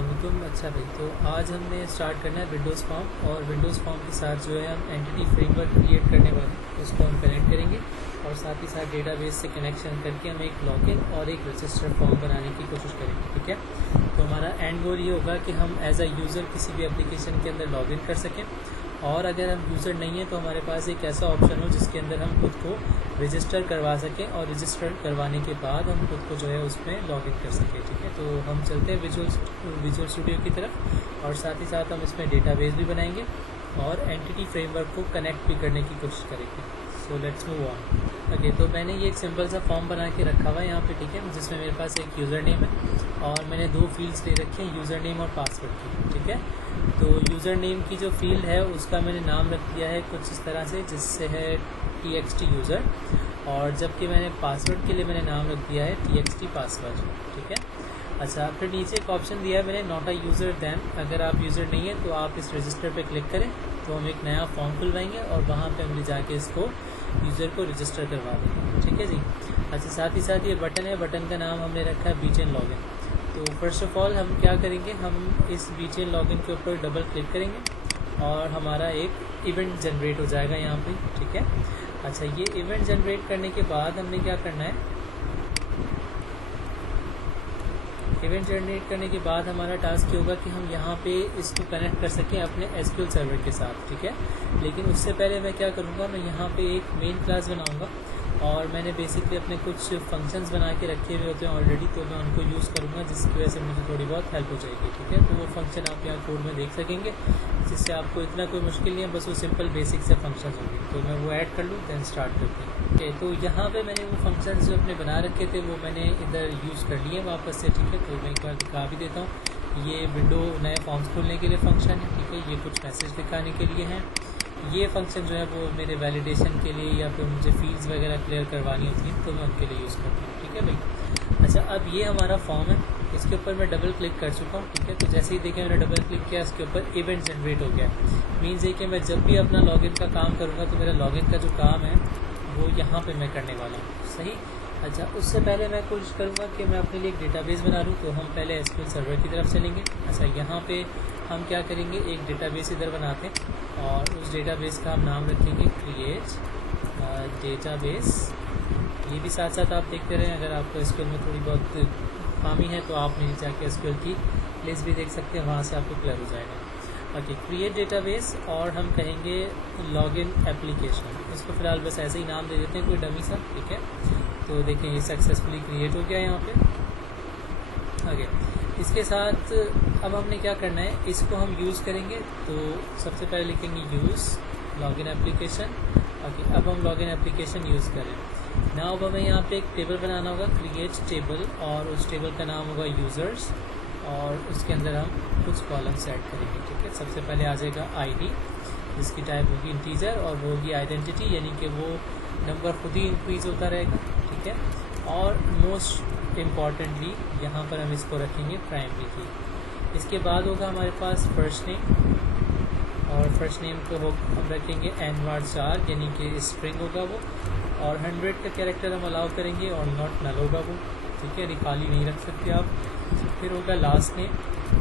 अस्सलामुअलैकुम। अच्छा भाई, तो आज हमने स्टार्ट करना है विंडोज़ फॉर्म, और विंडोज़ फॉर्म के साथ जो है हम एंटिटी फ्रेमवर्क क्रिएट करने वाले हैं, उसको हम कनेक्ट करेंगे और साथ ही साथ डेटाबेस से कनेक्शन करके हम एक लॉगिन और एक रजिस्टर फॉर्म बनाने की कोशिश करेंगे। ठीक है, तो हमारा एंड गोल ये होगा कि हम एज अ यूज़र किसी भी एप्लीकेशन के अंदर लॉगिन कर सकें, और अगर हम यूज़र नहीं है तो हमारे पास एक ऐसा ऑप्शन हो जिसके अंदर हम खुद को रजिस्टर करवा सकें, और रजिस्टर करवाने के बाद हम खुद को जो है उसमें लॉगिन कर सकें। ठीक है, तो हम चलते हैं विजुअल स्टूडियो की तरफ, और साथ ही साथ हम इसमें डेटाबेस भी बनाएंगे और एंटिटी फ्रेमवर्क को कनेक्ट भी करने की कोशिश करेंगे। So let's move on. Okay, तो मैंने ये एक सिंपल सा फॉर्म बना के रखा हुआ है यहाँ पे। ठीक है, जिसमें मेरे पास एक यूज़र नेम है और मैंने दो फील्ड्स दे रखे हैं, यूज़र नेम और पासवर्ड की। ठीक है, तो यूज़र नेम की जो फील्ड है उसका मैंने नाम रख दिया है कुछ इस तरह से, जिससे है txt यूज़र, और जबकि मैंने पासवर्ड के लिए मैंने नाम रख दिया है txt पासवर्ड। ठीक है, अच्छा, फिर नीचे एक ऑप्शन दिया है मैंने नॉट अ यूज़र दैन। अगर आप यूज़र नहीं है तो आप इस रजिस्टर पे क्लिक करें तो हम एक नया फॉर्म खुलवाएंगे और वहाँ पे हम ले जाके इसको यूज़र को रजिस्टर करवा देंगे। ठीक है जी। अच्छा, साथ ही साथ ये बटन है, बटन का नाम हमने रखा है बीचेन लॉगिन। तो फर्स्ट ऑफ ऑल हम क्या करेंगे, हम इस बीचेन लॉगिन के ऊपर डबल क्लिक करेंगे और हमारा एक इवेंट जनरेट हो जाएगा यहाँ पे। ठीक है, अच्छा, ये इवेंट जनरेट करने के बाद हमने क्या करना है, इवेंट जनरेट करने के बाद हमारा टास्क ये होगा कि हम यहाँ पे इसको कनेक्ट कर सकें अपने एसक्यूएल सर्वर के साथ। ठीक है, लेकिन उससे पहले मैं क्या करूँगा, मैं यहाँ पे एक मेन क्लास बनाऊँगा और मैंने बेसिकली अपने कुछ फंक्शंस बना के रखे हुए होते हैं ऑलरेडी, तो मैं उनको यूज़ करूँगा जिसकी वजह से मुझे थोड़ी बहुत हेल्प हो जाएगी। ठीक है, तो वो फंक्शन आप यहाँ कोड में देख सकेंगे, जिससे आपको इतना कोई मुश्किल नहीं है, बस वो सिंपल बेसिक से फंक्शंस होंगे। तो मैं वो ऐड कर लूँ, दैन स्टार्ट करते हैं। ओके, तो यहाँ पे मैंने वो फंक्शंस जो अपने बना रखे थे वो मैंने इधर यूज़ कर लिए वापस से। ठीक है, तो मैं एक बार दिखा भी देता हूँ। ये विंडो नए फॉर्म्स खोलने के लिए फंक्शन है। ठीक है, ये कुछ मैसेज दिखाने के लिए हैं। ये फंक्शन जो है वो मेरे वैलिडेशन के लिए या फिर मुझे फील्ड्स वगैरह क्लियर करवानी होती है तो मैं उनके लिए यूज़ करता हूँ। ठीक है भाई। अच्छा, अब ये हमारा फॉर्म है, इसके ऊपर मैं डबल क्लिक कर चुका हूँ। ठीक है, तो जैसे ही देखें मैंने डबल क्लिक किया, इसके ऊपर इवेंट जनरेट हो गया। मीन्स ये कि मैं जब भी अपना लॉगिन का काम करूँगा तो मेरा लॉगिन का जो काम है वो यहाँ पे मैं करने वाला हूँ। सही। अच्छा, उससे पहले मैं कोशिश करूँगा कि मैं अपने लिए एक डेटाबेस बना लूँ, तो हम पहले एसक्यूएल सर्वर की तरफ चलेंगे। अच्छा, यहाँ पे हम क्या करेंगे, एक डेटाबेस इधर बनाते हैं और उस डेटाबेस का हम नाम रखेंगे क्रिएट डेटाबेस। ये भी साथ साथ आप देखते रहें, अगर आपको एसक्यूएल में थोड़ी बहुत खामी है तो आप नीचे जाके एसक्यूएल की लिस्ट भी देख सकते हैं, वहाँ से आपको क्लियर हो जाएगा। ओके, क्रिएट डेटाबेस, और हम कहेंगे लॉगिन एप्लीकेशन। इसको फिलहाल बस ऐसे ही नाम दे देते हैं, कोई डमी सा। ठीक है, तो देखें ये सक्सेसफुली क्रिएट हो गया यहाँ पे। ओके, इसके साथ अब हमने क्या करना है, इसको हम यूज़ करेंगे, तो सबसे पहले लिखेंगे यूज़ लॉगिन एप्लीकेशन। ओके, अब हम लॉगिन एप्लीकेशन यूज़ करें ना। अब हमें यहाँ पे एक टेबल बनाना होगा, क्रिएट टेबल, और उस टेबल का नाम होगा यूज़र्स, और उसके अंदर हम कुछ कॉलम्स ऐड करेंगे। ठीक है, सबसे पहले आ जाएगा आईडी, जिसकी टाइप होगी इंटीजर, और वो होगी आइडेंटिटी, यानी कि वो नंबर खुद ही इंक्रीज़ होता रहेगा। ठीक है, और मोस्ट इम्पॉर्टेंटली यहाँ पर हम इसको रखेंगे प्राइमरी की। इसके बाद होगा हमारे पास फर्स्ट नेम, और फर्स्ट नेम को हम रखेंगे n_var, यानी कि स्ट्रिंग होगा वो, और 100 का कैरेक्टर हम अलाउ करेंगे और नॉट नल होगा वो। ठीक है, खाली नहीं रख सकते आप। फिर होगा लास्ट नेम,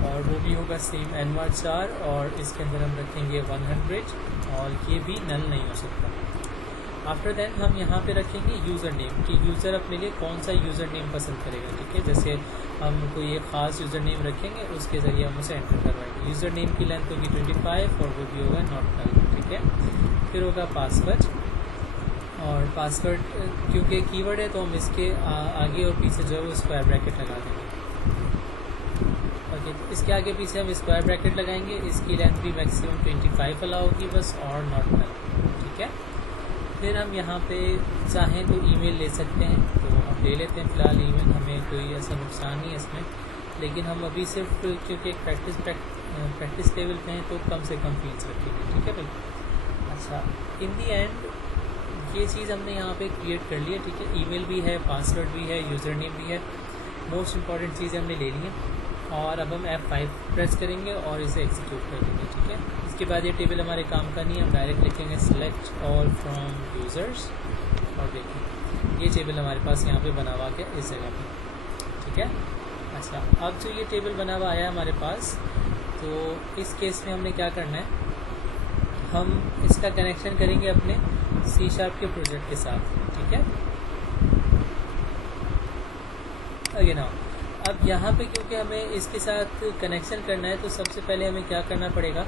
और वो भी होगा सेम n_var, और इसके अंदर हम रखेंगे 100, और ये भी नल नहीं हो सकता। आफ्टर दैन हम यहाँ पे रखेंगे यूज़र नेम, कि यूज़र अपने लिए कौन सा यूज़र नेम पसंद करेगा। ठीक है, जैसे हम कोई एक ख़ास यूज़र नेम रखेंगे, उसके ज़रिए हम उसे एंटर करवाएंगे। यूज़र नेम की लेंथ होगी 25, और वो भी होगा नॉट नल। ठीक है, फिर होगा पासवर्ड, और पासवर्ड क्योंकि कीवर्ड है तो हम इसके आगे और पीछे जो है वो स्क्वायर ब्रैकेट लगा देंगे। ओके, तो इसके आगे पीछे हम स्क्वायर ब्रैकेट लगाएंगे। इसकी लेंथ भी मैक्सिमम 25 अलाउ होगी बस, और नॉट नल। ठीक है, फिर हम यहाँ पे चाहें तो ईमेल ले सकते हैं, तो हम ले लेते हैं। फ़िलहाल ईमेल हमें कोई ऐसा नुकसान नहीं है इसमें, लेकिन हम अभी सिर्फ क्योंकि प्रैक्टिस लेवल पे हैं तो कम से कम फील्ड्स रखेंगे। ठीक है भाई। अच्छा, इन दी एंड ये चीज़ हमने यहाँ पे क्रिएट कर लिया। ठीक है, ईमेल भी है, पासवर्ड भी है, यूज़र नेम भी है, मोस्ट इम्पॉर्टेंट चीज़ें हमने ले ली हैं। और अब हम F5 प्रेस करेंगे और इसे एग्जीक्यूट कर देंगे। ठीक है, इसके बाद ये टेबल हमारे काम का नहीं है, हम डायरेक्ट लिखेंगे सेलेक्ट ऑल फ्रॉम यूज़र्स, और देखिए ये टेबल हमारे पास यहाँ पे बना हुआ है इस जगह पे। ठीक है, अच्छा, अब जो ये टेबल बना हुआ आया हमारे पास, तो इस केस में हमने क्या करना है, हम इसका कनेक्शन करेंगे अपने C# के प्रोजेक्ट के साथ, ठीक है। अगे ना, अब यहाँ पे क्योंकि हमें इसके साथ कनेक्शन करना है, तो सबसे पहले हमें क्या करना पड़ेगा,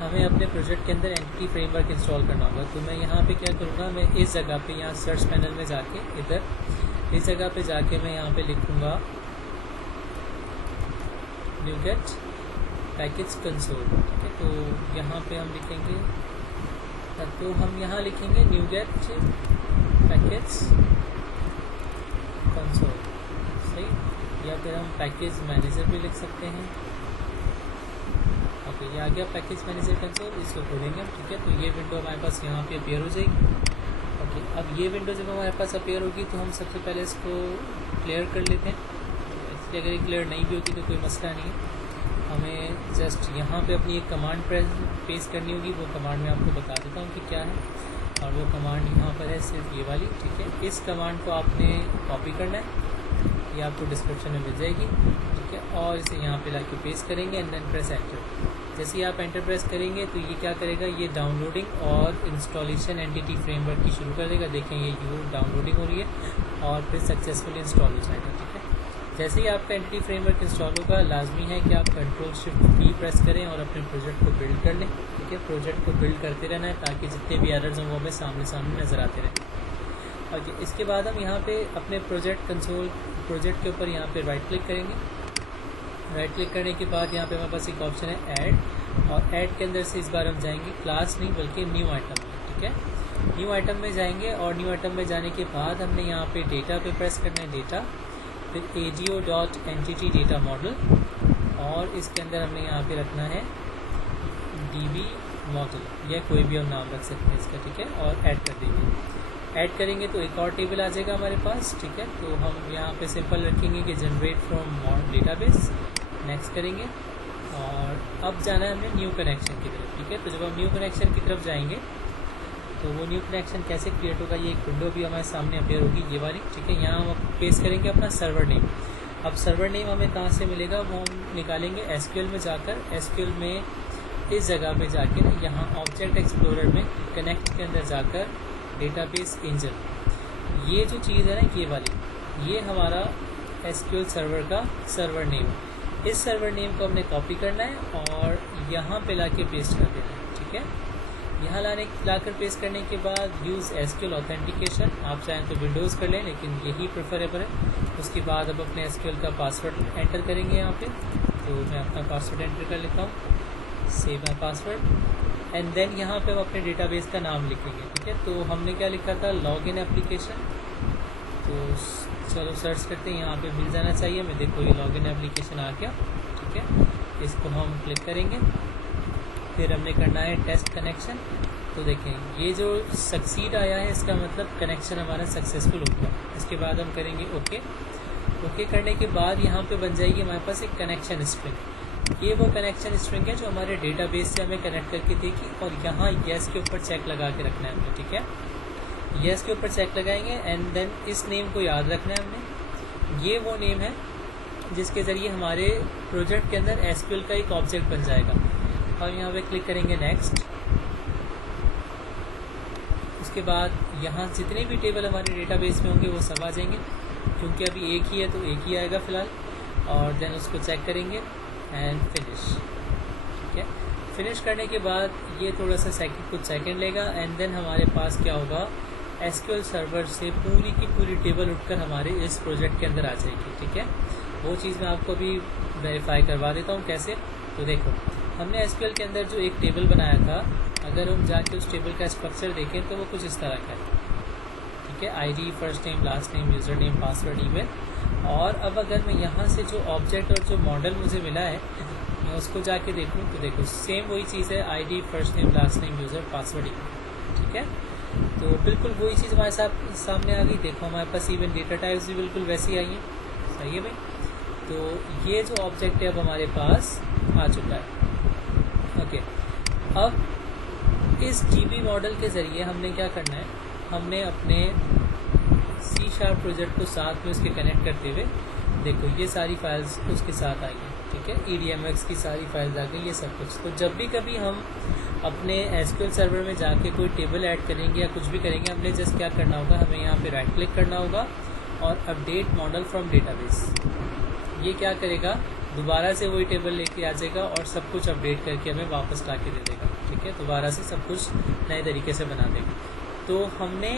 हमें अपने प्रोजेक्ट के अंदर एंटिटी फ्रेमवर्क इंस्टॉल करना होगा। तो मैं यहाँ पे क्या करूँगा, मैं इस जगह पे यहाँ सर्च पैनल में जाके इधर इस जगह पे जाके मैं यहाँ पे लिखूँगा NuGet पैकेज कंसोल, ठीक है। तो यहाँ पे हम लिखेंगे, तो हम यहाँ लिखेंगे NuGet पैकेज कंसोल, सही, या फिर हम पैकेज मैनेजर भी लिख सकते हैं। ओके, ये आ गया पैकेज मैनेजर कंसोल, इसको खोलेंगे हम, ठीक है। तो ये विंडो हमारे पास यहाँ पे अपीयर हो जाएगी। ओके, अब ये विंडो जब हमारे पास अपीयर होगी तो हम सबसे पहले इसको क्लियर कर लेते हैं। इसलिए अगर ये क्लियर नहीं भी होती तो कोई मसला नहीं है, हमें जस्ट यहाँ पे अपनी एक कमांड पेस्ट करनी होगी। वो कमांड मैं आपको बता देता हूँ कि क्या है, और वो कमांड यहाँ पर है सिर्फ ये वाली, ठीक है। इस कमांड को आपने कॉपी करना है, ये आपको डिस्क्रिप्शन में मिल जाएगी, ठीक है। और इसे यहाँ पे लाके पेस्ट करेंगे एंड देन प्रेस एंटर। जैसे ही आप एंटर प्रेस करेंगे तो ये क्या करेगा, ये डाउनलोडिंग और इंस्टॉलेशन एंटिटी फ्रेमवर्क की शुरू कर देगा। देखें ये डाउनलोडिंग हो रही है और फिर सक्सेसफुली इंस्टॉल हो जाएगा, ठीक है। जैसे ही आपका एंटिटी फ्रेमवर्क इंस्टॉल होगा, लाजमी है कि आप Ctrl+Shift+P प्रेस करें और अपने प्रोजेक्ट को बिल्ड कर लें, ठीक है। प्रोजेक्ट को बिल्ड करते रहना है ताकि जितने भी एरर्स हों वो हमें सामने सामने नज़र आते रहें। और इसके बाद हम यहाँ पे अपने प्रोजेक्ट के ऊपर यहाँ पे राइट क्लिक करेंगे। राइट क्लिक करने के बाद यहाँ पे हमारे पास एक ऑप्शन है ऐड, और ऐड के अंदर से इस बार हम जाएंगे क्लास नहीं बल्कि न्यू आइटम में, ठीक है। न्यू आइटम में जाएंगे और न्यू आइटम में जाने के बाद हमने यहाँ पे डेटा पे प्रेस करना है, डेटा, फिर ADO.entity डेटा मॉडल, और इसके अंदर हमने यहाँ पे रखना है DB मॉडल, या कोई भी हम नाम रख सकते हैं इसका, ठीक है। और ऐड कर देंगे। ऐड करेंगे तो एक और टेबल आ जाएगा हमारे पास, ठीक है। तो हम यहाँ पे सिंपल रखेंगे कि जनरेट फ्रॉम डेटाबेस, नेक्स्ट करेंगे, और अब जाना है हमें न्यू कनेक्शन की तरफ, ठीक है। तो जब हम न्यू कनेक्शन की तरफ जाएंगे तो वो न्यू कनेक्शन कैसे क्रिएट होगा, ये एक विंडो भी हमारे सामने अपीयर होगी, ये वाली, ठीक है। यहाँ हम पेस्ट करेंगे अपना सर्वर नेम। अब सर्वर नेम हमें कहाँ से मिलेगा, वो हम निकालेंगे SQL में जाकर। SQL में इस जगह पे जाके ना, यहाँ ऑब्जेक्ट एक्सप्लोरर में कनेक्ट के अंदर जाकर डेटाबेस एंजल, ये जो चीज़ है ना, ये वाली, ये हमारा SQL सर्वर का सर्वर नेम है। इस सर्वर नेम को हमने कॉपी करना है और यहाँ पे लाके पेस्ट कर देना है, ठीक है। यहाँ लाकर पेस्ट करने के बाद यूज़ SQL ऑथेंटिकेशन, आप चाहें तो विंडोज़ कर लें लेकिन यही प्रेफरेबल है। उसके बाद अब अपने SQL का पासवर्ड एंटर करेंगे यहाँ पे। तो मैं अपना पासवर्ड एंटर कर लेता हूँ, save my password, and then यहाँ पे हम अपने डेटाबेस का नाम लिखेंगे, ठीक है। तो हमने क्या लिखा था, लॉगिन एप्लीकेशन। तो चलो सर्च करते हैं, यहाँ पे मिल जाना चाहिए। मैं देखो ये लॉगिन एप्लीकेशन आ गया, ठीक है। इसको हम क्लिक करेंगे, फिर हमने करना है टेस्ट कनेक्शन। तो देखें ये जो सक्सीड आया है, इसका मतलब कनेक्शन हमारा सक्सेसफुल हो गया। इसके बाद हम करेंगे ओके। ओके करने के बाद यहाँ पे बन जाएगी हमारे पास एक कनेक्शन स्ट्रिंग। ये वो कनेक्शन स्ट्रिंग है जो हमारे डेटाबेस से हमें कनेक्ट करके देगी, और यहाँ येस के ऊपर चेक लगा के रखना है हमने, ठीक है। येस के ऊपर चेक लगाएंगे एंड देन इस नेम को याद रखना है हमने। ये वो नेम है जिसके ज़रिए हमारे प्रोजेक्ट के अंदर SQL का एक ऑब्जेक्ट बन जाएगा। और यहाँ पे क्लिक करेंगे नेक्स्ट। उसके बाद यहाँ जितने भी टेबल हमारे डेटाबेस में होंगे वो सब आ जाएंगे, क्योंकि अभी एक ही है तो एक ही आएगा फ़िलहाल। और देन उसको चेक करेंगे एंड फिनिश, ठीक है। फिनिश करने के बाद ये थोड़ा सा कुछ सेकंड लेगा एंड देन हमारे पास क्या होगा, SQL सर्वर से पूरी की पूरी टेबल उठकर हमारे इस प्रोजेक्ट के अंदर आ जाएगी, ठीक है। वो चीज़ मैं आपको अभी वेरीफाई करवा देता हूँ कैसे। तो देखो हमने SQL के अंदर जो एक टेबल बनाया था, अगर हम जाके उस टेबल का स्ट्रक्चर देखें तो वो कुछ इस तरह का है, ठीक है। ID, first name, last name, user name, password, email. और अब अगर मैं यहाँ से जो ऑब्जेक्ट और जो मॉडल मुझे मिला है मैं उसको जाके देखूँ तो देखो सेम वही चीज़ है, ID, first name, last name, user, password, email, ठीक है। तो बिल्कुल वही चीज़ हमारे साथ सामने आ गई। देखो हमारे पास इवन डेटा टाइप्स भी बिल्कुल वैसी आई हैं, सही है भाई। तो ये जो ऑब्जेक्ट है अब हमारे पास आ चुका है, ओके। अब इस DB मॉडल के ज़रिए हमने क्या करना है, हमने अपने C# प्रोजेक्ट को साथ में उसके कनेक्ट करते हुए देखो ये सारी फाइल्स उसके साथ आई हैं, ठीक है, EDMX की सारी फाइल्स आ गई, ये सब कुछ। तो जब भी कभी हम अपने SQL सर्वर में जाके कोई टेबल ऐड करेंगे या कुछ भी करेंगे, हमने जस्ट क्या करना होगा, हमें यहाँ पे राइट क्लिक करना होगा और अपडेट मॉडल फ्रॉम डेटाबेस। ये क्या करेगा, दोबारा से वही टेबल लेके आ जाएगा और सब कुछ अपडेट करके हमें वापस ला के दे देगा, ठीक है, दोबारा से सब कुछ नए तरीके से बना देगा। तो हमने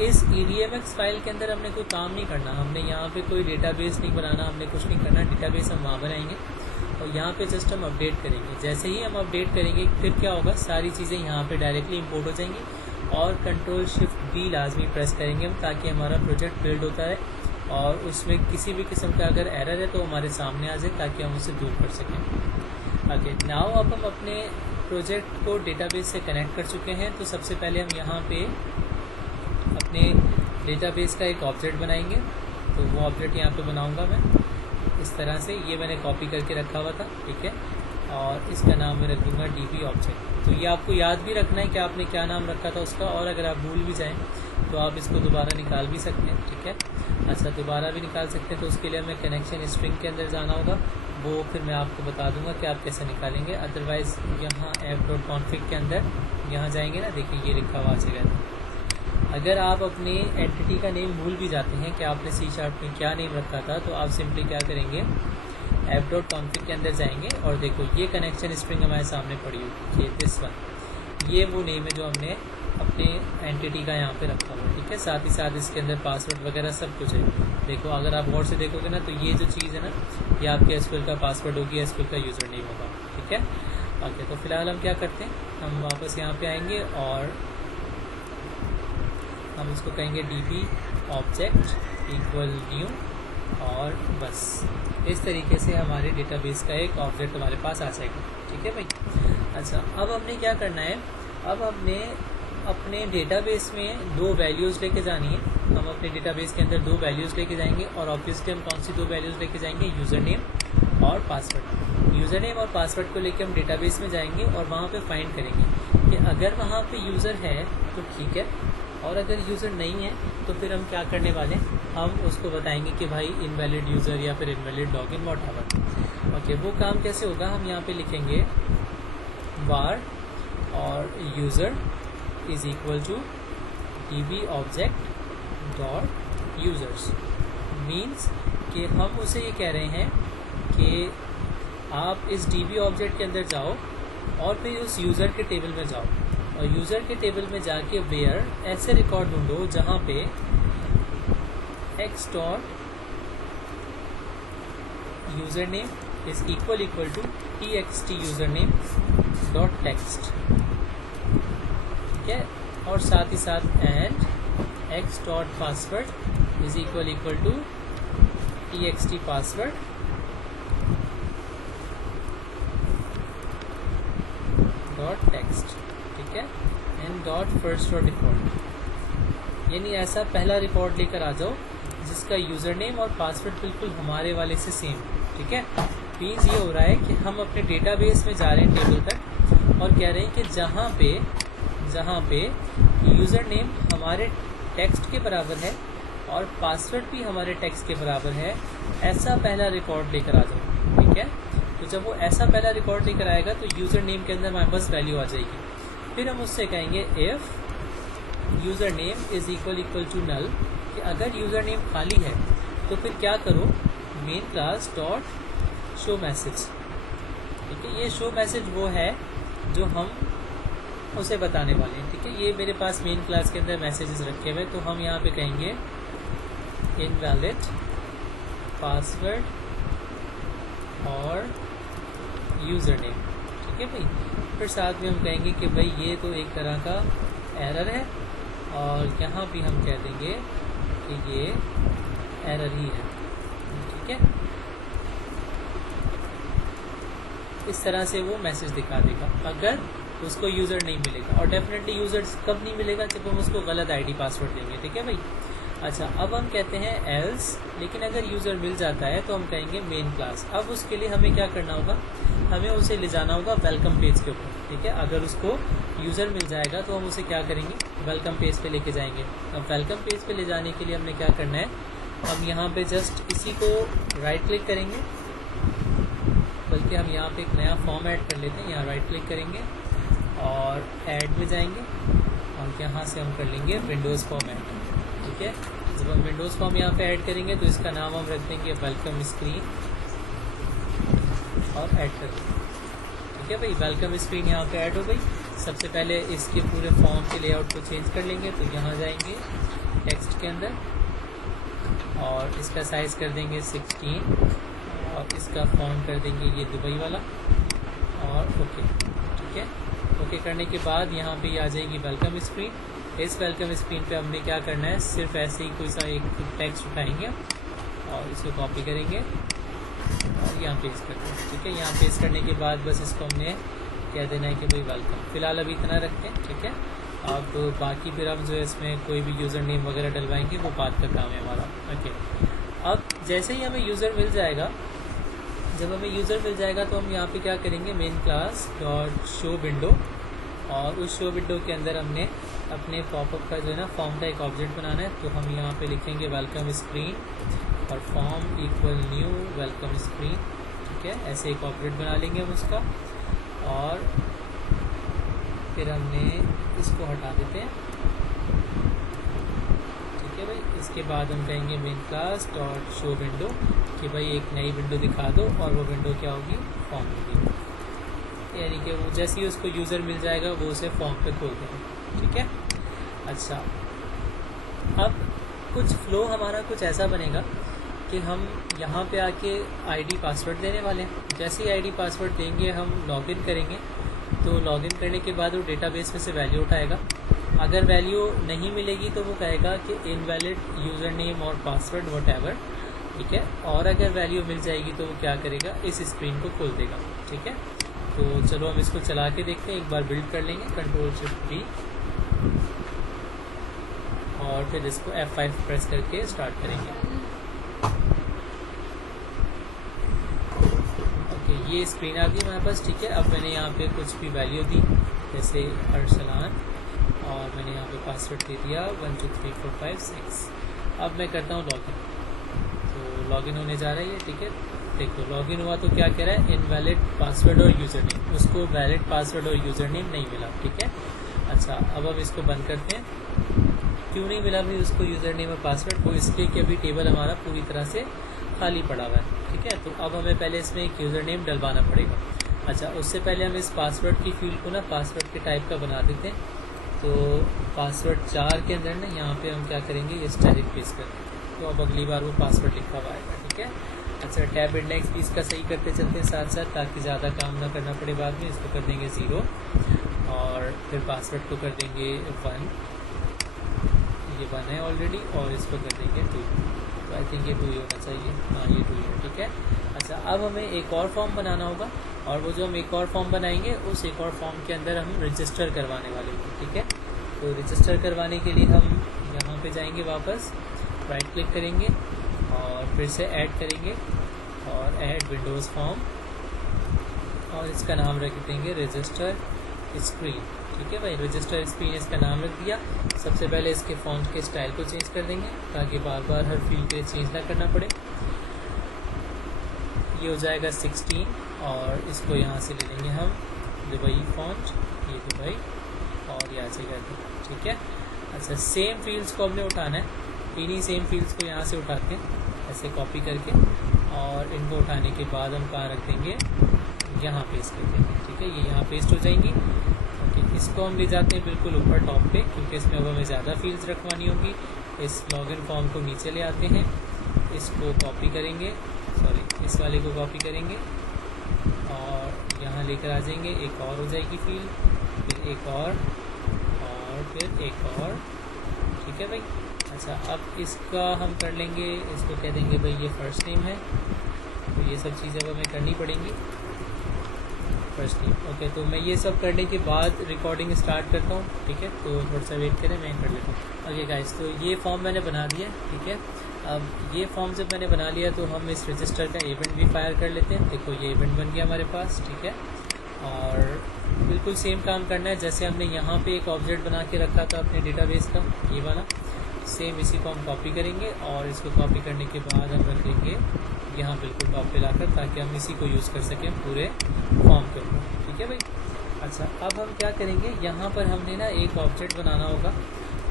इस EDMX फाइल के अंदर हमने कोई काम नहीं करना, हमने यहाँ पे कोई डेटाबेस नहीं बनाना, हमने कुछ नहीं करना, डेटाबेस हम वहाँ बनाएंगे और यहाँ पे जस्ट हम अपडेट करेंगे। जैसे ही हम अपडेट करेंगे फिर क्या होगा, सारी चीज़ें यहाँ पे डायरेक्टली इंपोर्ट हो जाएंगी और Ctrl+Shift+B लाजमी प्रेस करेंगे हम, ताकि हमारा प्रोजेक्ट बिल्ड होता है और उसमें किसी भी किस्म का अगर एरर है तो हमारे सामने आ जाए, ताकि हम उसे दूर कर सकें। ओके, नाउ अब हम अपने प्रोजेक्ट को डेटाबेस से कनेक्ट कर चुके हैं। तो सबसे पहले हम यहाँ पे अपने डेटाबेस का एक ऑब्जेक्ट बनाएंगे। तो वो ऑब्जेक्ट यहाँ पे बनाऊंगा मैं इस तरह से, ये मैंने कॉपी करके रखा हुआ था, ठीक है, और इसका नाम मैं रख दूँगा DB ऑब्जेक्ट। तो ये आपको याद भी रखना है कि आपने क्या नाम रखा था उसका, और अगर आप भूल भी जाएँ तो आप इसको दोबारा निकाल भी सकते हैं, ठीक है। अच्छा, दोबारा भी निकाल सकते हैं, तो उसके लिए हमें कनेक्शन स्ट्रिंग के अंदर जाना होगा, वो फिर मैं आपको बता दूंगा कि आप कैसे निकालेंगे। अदरवाइज़ यहाँ app.config के अंदर यहाँ जाएंगे ना, देखिए ये लिखा हुआ आ जाएगा। अगर आप अपने एंटिटी का नेम भूल भी जाते हैं कि आपने C# में क्या नेम रखा था, तो आप सिंपली क्या करेंगे, app.config के अंदर जाएंगे और देखो ये कनेक्शन स्ट्रिंग हमारे सामने पड़ी हुई है, दिस वन, ये वो नेम है जो हमने अपने एंटिटी का यहाँ पे रखा हुआ, ठीक है। साथ ही साथ इसके अंदर पासवर्ड वगैरह सब कुछ है। देखो अगर आप गौर से देखोगे ना, तो ये जो चीज़ है ना, ये आपके SQL का पासवर्ड होगी, SQL का यूज़र नेम होगा, ठीक है। ओके, तो फिलहाल हम क्या करते हैं, हम वापस यहाँ पे आएंगे और हम इसको कहेंगे DB ऑब्जेक्ट इक्वल न्यू, और बस इस तरीके से हमारे डेटाबेस का एक ऑब्जेक्ट हमारे पास आ जाएगा, ठीक है भाई। अच्छा, अब हमने क्या करना है, अब हमने अपने डेटाबेस में 2 वैल्यूज़ लेके जानी है। हम अपने डेटाबेस के अंदर 2 वैल्यूज़ लेके जाएंगे और ऑब्वियसली हम कौन सी 2 वैल्यूज़ लेके जाएंगे, यूज़र नेम और पासवर्ड। यूज़र नेम और पासवर्ड को लेके हम डेटाबेस में जाएंगे और वहाँ पे फाइंड करेंगे कि अगर वहाँ पे यूज़र है तो ठीक है, और अगर यूज़र नहीं है तो फिर हम क्या करने वाले, हम उसको बताएंगे कि भाई इनवैलिड यूज़र या फिर इनवैलिड लॉगिन व्हाटएवर। ओके, वो काम कैसे होगा, हम यहाँ पे लिखेंगे var और user is equal to DB object dot users. Means कि हम उसे ये कह रहे हैं कि आप इस DB ऑब्जेक्ट के अंदर जाओ और फिर उस यूज़र के टेबल में जाओ और यूज़र के टेबल में जाके वेयर ऐसे रिकॉर्ड ढूंढो जहाँ पे x dot user name is equal to txt user name dot text, ठीक है, और साथ ही साथ and x dot password is equal to txt password dot text, ठीक है, एंड डॉट फर्स्ट और डिफॉल्ट। यानी ऐसा पहला रिकॉर्ड लेकर आ जाओ जिसका यूज़र नेम और पासवर्ड बिल्कुल हमारे वाले से सेम, ठीक है। मीन्स ये हो रहा है कि हम अपने डेटाबेस में जा रहे हैं टेबल तक और कह रहे हैं कि जहाँ पे यूज़र नेम हमारे टेक्स्ट के बराबर है और पासवर्ड भी हमारे टेक्स्ट के बराबर है, ऐसा पहला रिकॉर्ड लेकर आ जाओ, ठीक है। तो जब वो ऐसा पहला रिकॉर्ड लेकर आएगा तो यूज़र नेम के अंदर हमारे पास वैल्यू आ जाएगी। फिर हम उससे कहेंगे if user name is equal to null, कि अगर यूज़र नेम खाली है तो फिर क्या करो, main class dot show message, ठीक है। ये शो मैसेज वो है जो हम उसे बताने वाले हैं, ठीक है। ये मेरे पास मेन क्लास के अंदर मैसेजेस रखे हुए, तो हम यहाँ पे कहेंगे इनवैलिड पासवर्ड और यूज़र नेम, ठीक है भाई। फिर साथ में हम कहेंगे कि भाई ये तो एक तरह का एरर है और यहाँ भी हम कह देंगे कि ये एरर ही है, ठीक है। इस तरह से वो मैसेज दिखा देगा अगर उसको यूज़र नहीं मिलेगा, और डेफिनेटली यूज़र कब नहीं मिलेगा, जब हम उसको गलत आईडी पासवर्ड देंगे, ठीक है भाई। अच्छा, अब हम कहते हैं एल्स, लेकिन अगर यूज़र मिल जाता है तो हम कहेंगे मेन क्लास। अब उसके लिए हमें क्या करना होगा, हमें उसे ले जाना होगा वेलकम पेज के ऊपर, ठीक है। अगर उसको यूज़र मिल जाएगा तो हम उसे क्या करेंगे, वेलकम पेज पे लेके जाएंगे। अब वेलकम पेज पे ले जाने के लिए हमने क्या करना है, हम यहाँ पे जस्ट इसी को राइट क्लिक करेंगे, बल्कि हम यहाँ पे एक नया फॉर्म ऐड कर लेते हैं। यहाँ राइट क्लिक करेंगे और ऐड में जाएंगे और यहाँ से हम कर लेंगे विंडोज़ फॉर्म ऐड, ठीक है। जब हम विंडोज़ फॉर्म यहाँ पे ऐड करेंगे तो इसका नाम हम रख देंगे वेलकम स्क्रीन और ऐड कर देंगे, ठीक है भाई। वेलकम स्क्रीन यहाँ पे ऐड हो गई। सबसे पहले इसके पूरे फॉर्म के लेआउट को चेंज कर लेंगे, तो यहाँ जाएंगे टेक्स्ट के अंदर और इसका साइज़ कर देंगे 16 और इसका फॉन्ट कर देंगे ये दुबई वाला और ओके, ठीक है। ओके करने के बाद यहाँ पे आ जाएगी वेलकम स्क्रीन। इस वेलकम स्क्रीन पे हमने क्या करना है, सिर्फ ऐसे ही कोई सा एक टेक्स्ट उठाएंगे और इसको कॉपी करेंगे और यहाँ पेस्ट कर देंगे, ठीक है। यहाँ पेस्ट करने के बाद बस इसको हमने कह देना है कि भाई वेलकम। फिलहाल अभी इतना रखते हैं, ठीक है। अब बाकी फिर हम जो है इसमें कोई भी यूज़र नेम वगैरह डलवाएंगे, वो बात का काम है हमारा, ओके। अब जैसे ही हमें यूज़र मिल जाएगा, जब हमें यूज़र मिल जाएगा तो हम यहाँ पे क्या करेंगे, main class dot show window, और उस शो विंडो के अंदर हमने अपने पॉपअप का जो है ना फॉर्म का एक ऑब्जेक्ट बनाना है। तो हम यहाँ पे लिखेंगे वेलकम स्क्रीन और form equal new welcome screen, ठीक है। ऐसे एक ऑब्जेक्ट बना लेंगे हम उसका और फिर हमने इसको हटा देते हैं, ठीक है भाई। इसके बाद हम कहेंगे main class dot show window कि भाई एक नई विंडो दिखा दो, और वो विंडो क्या होगी, फॉर्म होगी। यानी कि वो जैसे ही उसको यूज़र मिल जाएगा वो उसे फॉर्म पे खोल देंगे, ठीक है। अच्छा, अब कुछ फ्लो हमारा कुछ ऐसा बनेगा कि हम यहाँ पे आके आईडी पासवर्ड देने वाले हैं। जैसे ही आईडी पासवर्ड देंगे हम लॉगिन करेंगे, तो लॉगिन करने के बाद वो डेटाबेस में से वैल्यू उठाएगा। अगर वैल्यू नहीं मिलेगी तो वो कहेगा कि इनवैलिड यूज़र नेम और पासवर्ड वॉटएवर, ठीक है। और अगर वैल्यू मिल जाएगी तो वो क्या करेगा, इस स्क्रीन को खोल देगा, ठीक है। तो चलो हम इसको चला के देखते हैं, एक बार बिल्ड कर लेंगे Ctrl+Shift+V और फिर इसको F5 प्रेस करके स्टार्ट करेंगे। ओके, ये स्क्रीन आ गई हमारे पास, ठीक है। अब मैंने यहाँ पे कुछ भी वैल्यू दी, जैसे अरसलान, और मैंने यहाँ पे पासवर्ड दे दिया 1 2 3 4 5 6। अब मैं करता हूँ लॉगिन, तो लॉगिन होने जा रहा है ये, ठीक है। देखो लॉगिन हुआ तो क्या कह रहा है, इनवैलिड पासवर्ड और यूज़र नेम, उसको वैलिड पासवर्ड और यूज़र नेम नहीं मिला, ठीक है। अच्छा, अब हम इसको बंद करते हैं। क्यों नहीं मिला भाई उसको यूज़र नेम और पासवर्ड, वो इसलिए कि अभी टेबल हमारा पूरी तरह से खाली पड़ा हुआ है, ठीक है। तो अब हमें पहले इसमें एक यूज़र नेम डलवाना पड़ेगा। अच्छा, उससे पहले हम इस पासवर्ड की फील्ड को ना पासवर्ड के टाइप का बना देते हैं। तो पासवर्ड 4 के अंदर ना यहाँ पे हम क्या करेंगे, ये स्टैटिक पेस्ट करेंगे, तो अब अगली बार वो पासवर्ड लिखा हुआ आएगा, ठीक है। अच्छा, टैब इंडेक्स भी इसका सही करते चलते हैं साथ साथ, ताकि ज़्यादा काम ना करना पड़े बाद में। इसको कर देंगे 0 और फिर पासवर्ड को कर देंगे 1, ये 1 है ऑलरेडी, और इसको कर देंगे 2, तो आई थिंक ये 2 ही होना चाहिए, हाँ ये 2 ही है, ठीक है। अच्छा, अब हमें एक और फॉर्म बनाना होगा, और वो जो हम एक और फॉर्म बनाएंगे उस एक और फॉर्म के अंदर हम रजिस्टर करवाने वाले हैं, ठीक है। तो रजिस्टर करवाने के लिए हम यहाँ पे जाएंगे, वापस राइट क्लिक करेंगे और फिर से ऐड करेंगे और ऐड विंडोज़ फॉर्म, और इसका नाम रख देंगे रजिस्टर स्क्रीन, ठीक है भाई। रजिस्टर स्क्रीन इसका नाम रख दिया। सबसे पहले इसके फॉन्ट के स्टाइल को चेंज कर देंगे, ताकि बार बार हर फील्ड के लिए चेंज ना करना पड़े। ये हो जाएगा 16, और इसको यहाँ से ले लेंगे हम दुबई फॉन्ट, ये दुबई, और ये आ जाएगा, ठीक है। अच्छा, सेम फील्ड्स को हमने उठाना है, इन्हीं सेम फील्ड्स को यहाँ से उठाते हैं ऐसे कॉपी करके, और इनको उठाने के बाद हम कहाँ रख देंगे, यहाँ पेस्ट कर देंगे, ठीक है। ये यहाँ पेस्ट हो जाएंगी। ओके, इसको हम ले जाते हैं बिल्कुल ऊपर टॉप पे, क्योंकि इसमें अब हमें ज़्यादा फील्ड्स रखवानी होगी। इस लॉगिन फॉर्म को नीचे ले आते हैं, इसको कॉपी करेंगे, सॉरी इस वाले को कॉपी करेंगे और यहाँ लेकर आ जाएंगे। एक और हो जाएगी फील्ड, फिर एक और फिर एक और, ठीक है भाई। अच्छा, अब इसका हम कर लेंगे, इसको कह देंगे भाई ये फर्स्ट नेम है, तो ये सब चीज़ें अब हमें करनी पड़ेंगी, फर्स्ट नेम। ओके, तो मैं ये सब करने के बाद रिकॉर्डिंग स्टार्ट करता हूँ, ठीक है। तो थोड़ा सा वेट करें, मैं कर लेता हूँ। ओके गाइस, तो ये फॉर्म मैंने बना दिया, ठीक है। अब ये फॉर्म जब मैंने बना लिया तो हम इस रजिस्टर का इवेंट भी फायर कर लेते हैं। देखो ये इवेंट बन गया हमारे पास, ठीक है। और बिल्कुल सेम काम करना है जैसे हमने यहाँ पे एक ऑब्जेक्ट बना के रखा था अपने डेटाबेस का, ये वाला, सेम इसी को हम कॉपी करेंगे और इसको कॉपी करने के बाद हम रखेंगे यहाँ बिल्कुल टॉप पे लाकर, ताकि हम इसी को यूज़ कर सकें पूरे फॉर्म के ऊपर। ठीक है भाई। अच्छा, अब हम क्या करेंगे, यहाँ पर हमने ना एक ऑब्जेक्ट बनाना होगा,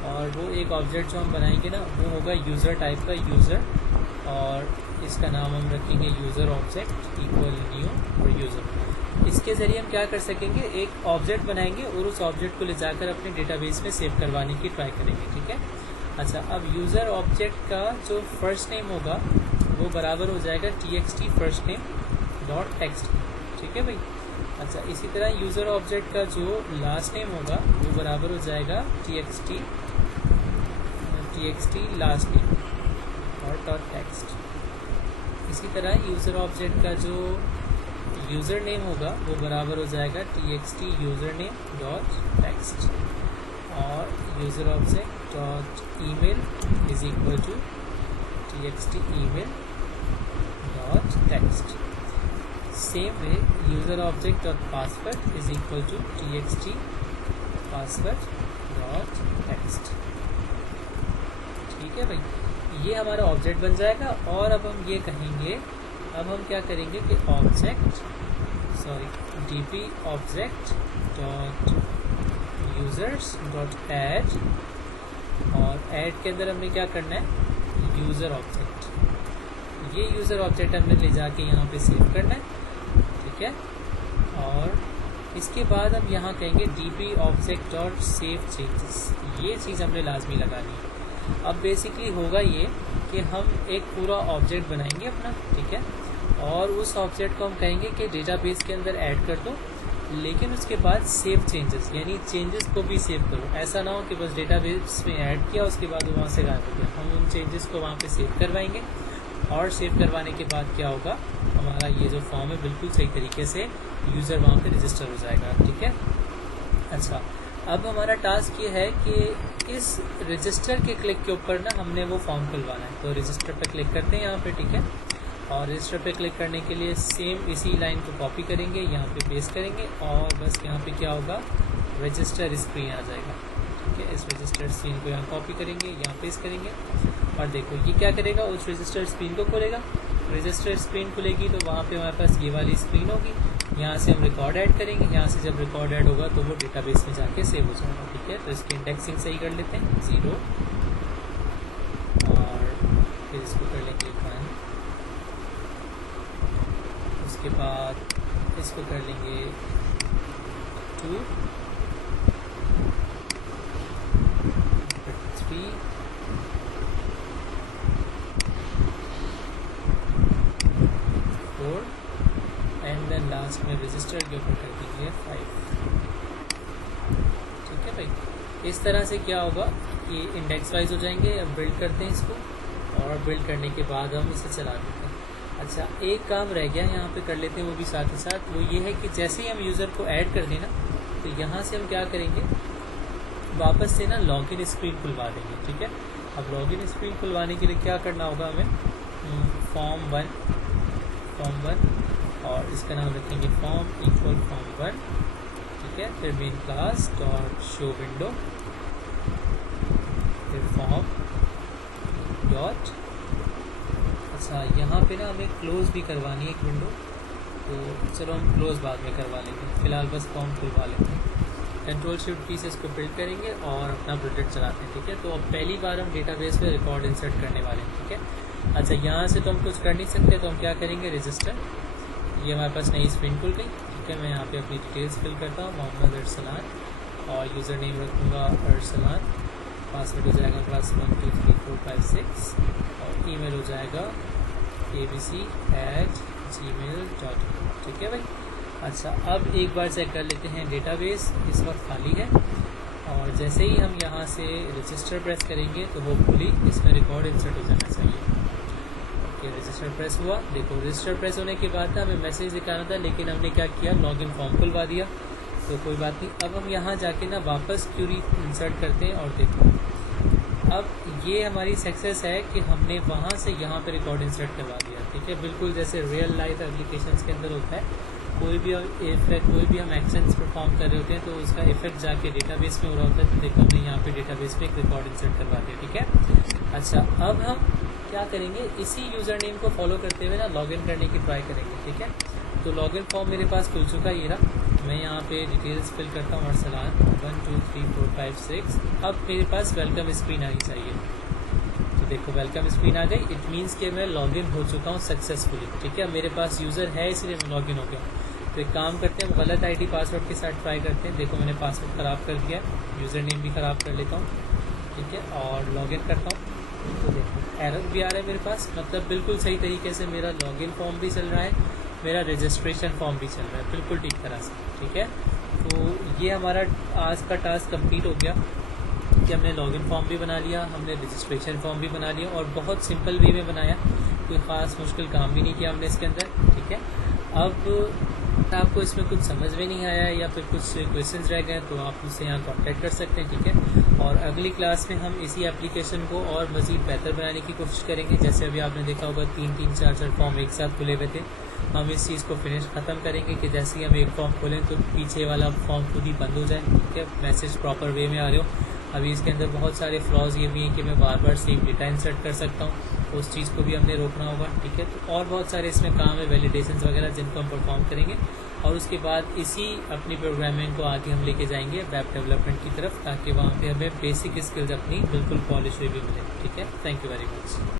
और वो एक ऑब्जेक्ट जो हम बनाएंगे ना वो होगा यूज़र टाइप का, यूज़र, और इसका नाम हम रखेंगे यूज़र ऑब्जेक्ट इक्वल न्यू और यूज़र। इसके ज़रिए हम क्या कर सकेंगे, एक ऑब्जेक्ट बनाएंगे और उस ऑब्जेक्ट को ले जाकर अपने डेटाबेस में सेव करवाने की ट्राई करेंगे। ठीक है। अच्छा, अब यूज़र ऑब्जेक्ट का जो फर्स्ट नेम होगा वो बराबर हो जाएगा txt first name dot text. ठीक है भाई। अच्छा, इसी तरह यूज़र ऑब्जेक्ट का जो लास्ट नेम होगा वो बराबर हो जाएगा txt लास्ट नेम और डॉट टेक्स्ट। इसी तरह यूज़र ऑब्जेक्ट का जो यूज़र नेम होगा वो बराबर हो जाएगा txt user name dot text, और user object dot email is equal to txt email dot text. Same way, user object dot password is equal to txt password dot text. ठीक है भाई, ये हमारा ऑब्जेक्ट बन जाएगा। और अब हम ये कहेंगे, अब हम क्या करेंगे कि dp object dot users dot add, और add के अंदर हमने क्या करना है, यूज़र ऑब्जेक्ट। ये यूज़र ऑब्जेक्ट हमने ले जाके यहाँ पे सेव करना है। ठीक है। और इसके बाद हम यहाँ कहेंगे dp object dot save changes. ये चीज़ हमने लाजमी लगानी है। अब बेसिकली होगा ये कि हम एक पूरा ऑब्जेक्ट बनाएंगे अपना। ठीक है। और उस ऑब्जेक्ट को हम कहेंगे कि डेटाबेस के अंदर ऐड कर दो, लेकिन उसके बाद सेव चेंजेस, यानी चेंजेस को भी सेव करो। ऐसा ना हो कि बस डेटाबेस में ऐड किया उसके बाद वहाँ से गायब हो गया। हम उन चेंजेस को वहाँ पे सेव करवाएंगे, और सेव करवाने के बाद क्या होगा, हमारा ये जो फॉर्म है बिल्कुल सही तरीके से यूज़र वहाँ पे रजिस्टर हो जाएगा। ठीक है। अच्छा, अब हमारा टास्क ये है कि इस रजिस्टर के क्लिक के ऊपर ना हमने वो फॉर्म खुलवाना है। तो रजिस्टर पर क्लिक करते हैं यहाँ पे। ठीक है। और रजिस्टर पे क्लिक करने के लिए सेम इसी लाइन को कॉपी करेंगे, यहाँ पे पेस्ट करेंगे, और बस यहाँ पे क्या होगा, रजिस्टर स्क्रीन आ जाएगा। ठीक है। इस रजिस्टर स्क्रीन को यहाँ कॉपी करेंगे, यहाँ पेस्ट करेंगे, और देखो ये क्या करेगा, उस रजिस्टर स्क्रीन को खोलेगा। रजिस्टर स्क्रीन खुलेगी तो वहाँ पे हमारे पास ये वाली स्क्रीन होगी। यहाँ से हम रिकॉर्ड ऐड करेंगे, यहाँ से जब रिकॉर्ड ऐड होगा तो वो डेटाबेस में जाके सेव हो जाएगा। ठीक है। तो इसकी इंडेक्सिंग सही कर लेते हैं 0, और फिर इसको कर लेंगे 1। उसके बाद इसको कर लेंगे 2, 3, 4, एंड देन लास्ट में रजिस्टर के ऊपर कर दीजिए 5। ठीक है भाई। इस तरह से क्या होगा कि इंडेक्स वाइज हो जाएंगे। अब बिल्ड करते हैं इसको, और बिल्ड करने के बाद हम इसे चला देते हैं। अच्छा, एक काम रह गया यहाँ पे कर लेते हैं वो भी साथ ही साथ। वो ये है कि जैसे ही हम यूज़र को ऐड कर देना तो यहाँ से हम क्या करेंगे, वापस से ना लॉगिन स्क्रीन खुलवा देंगे। ठीक है। अब लॉगिन स्क्रीन खुलवाने के लिए क्या करना होगा हमें, फॉर्म 1, और इसका नाम रखेंगे फॉर्म इक्वल फॉर्म 1। ठीक है। फिर main class dot show window, फिर फॉर्म डॉट, अच्छा यहाँ पे ना हमें क्लोज भी करवानी है एक विंडो, तो चलो हम क्लोज बाद में करवा लेंगे, फिलहाल बस फॉर्म खुलवा लेते हैं। Ctrl+Shift+P से इसको बिल्ड करेंगे और अपना प्रोजेक्ट चलाते हैं। ठीक है। तो अब पहली बार हम डेटाबेस पे रिकॉर्ड इंसर्ट करने वाले हैं। ठीक है। अच्छा, यहाँ से तो हम कुछ कर नहीं सकते, तो हम क्या करेंगे, रजिस्टर, ये हमारे पास नई स्क्रीन खुल गई। ठीक है। मैं यहाँ पे अपनी डिटेल्स फिल करता हूँ, मोहम्मद अरसलान, और यूज़र नेम रखूँगा अरसलान, पासवर्ड हो जाएगा क्लास 1 2 3 4 5 6, और ईमेल हो जाएगा abc@gmail.com। ठीक है भाई। अच्छा, अब एक बार चेक कर लेते हैं, डेटाबेस इस वक्त खाली है, और जैसे ही हम यहाँ से रजिस्टर प्रेस करेंगे तो होपफुली इसमें रिकॉर्ड इंसर्ट हो जाना चाहिए। ओके, रजिस्टर प्रेस हुआ। देखो रजिस्टर प्रेस होने के बाद ना हमें मैसेज दिखाना था, लेकिन हमने क्या किया, लॉगिन फॉर्म खुलवा दिया, तो कोई बात नहीं। अब हम यहाँ जाके ना वापस क्यूरी इंसर्ट करते हैं, और देखो अब ये हमारी सक्सेस है कि हमने वहाँ से यहाँ पे रिकॉर्ड इंसर्ट करवा दिया। ठीक है। बिल्कुल जैसे रियल लाइफ एप्लीकेशंस के अंदर होता है कोई भी इफेक्ट, कोई भी हम एक्शंस परफॉर्म कर रहे होते हैं तो उसका इफेक्ट जाके डेटाबेस में हो रहा होता है। तो देखो हमने यहाँ पे डेटाबेस में एक रिकॉर्ड इंसर्ट करवा दिया, ठीक है। अच्छा, अब हम क्या करेंगे, इसी यूज़र नेम को फॉलो करते हुए ना लॉगिन करने की ट्राई करेंगे, ठीक है। तो लॉगिन फॉर्म मेरे पास खुल चुका है, ये रहा। मैं यहाँ पे डिटेल्स फिल करता हूँ, अरसलान 1 2 3 4 5 6। अब मेरे पास वेलकम स्क्रीन आनी चाहिए। तो देखो वेलकम स्क्रीन आ गई, इट मीन्स कि मैं लॉगिन हो चुका हूँ सक्सेसफुली, ठीक है। मेरे पास यूज़र है इसलिए मैं लॉगिन हो गया। तो एक काम करते हैं, गलत आईडी पासवर्ड के साथ ट्राई करते हैं। देखो मैंने पासवर्ड ख़राब कर दिया, यूज़र नेम भी ख़राब कर लेता हूँ, ठीक है, और लॉगिन करता हूँ। तो देखो एरर भी आ रहा है मेरे पास, मतलब बिल्कुल सही तरीके से मेरा लॉगिन फॉर्म भी चल रहा है, मेरा रजिस्ट्रेशन फॉर्म भी चल रहा है, बिल्कुल ठीक तरह से, ठीक है। तो ये हमारा आज का टास्क कंप्लीट हो गया कि हमने लॉगिन फॉर्म भी बना लिया, हमने रजिस्ट्रेशन फॉर्म भी बना लिया, और बहुत सिंपल वे में बनाया, कोई ख़ास मुश्किल काम भी नहीं किया हमने इसके अंदर, ठीक है। अब आपको इसमें कुछ समझ में नहीं आया या फिर कुछ क्वेश्चंस रह गए तो आप मुझसे यहाँ कांटेक्ट कर सकते हैं, ठीक है। और अगली क्लास में हम इसी एप्लीकेशन को और मज़ीद बेहतर बनाने की कोशिश करेंगे। जैसे अभी आपने देखा होगा 3 4 फॉर्म एक साथ खुले हुए थे, हम इस चीज़ को ख़त्म करेंगे कि जैसे ही हम एक फॉर्म खोलें तो पीछे वाला फॉर्म खुद ही बंद हो जाए, ठीक है। मैसेज प्रॉपर वे में आ रहे हो। अभी इसके अंदर बहुत सारे फ्लॉज ये भी हैं कि मैं बार बार सेम डेटा इंसर्ट कर सकता हूँ, उस चीज़ को भी हमने रोकना होगा, ठीक है। तो और बहुत सारे इसमें काम है, वैलिडेशंस वगैरह, जिनको हम परफॉर्म करेंगे, और उसके बाद इसी अपनी प्रोग्रामिंग को आगे हम लेके जाएंगे वेब डेवलपमेंट की तरफ, ताकि वहाँ पे हमें बेसिक स्किल्स अपनी बिल्कुल पॉलिश हुई भी मिले, ठीक है। Thank you very much.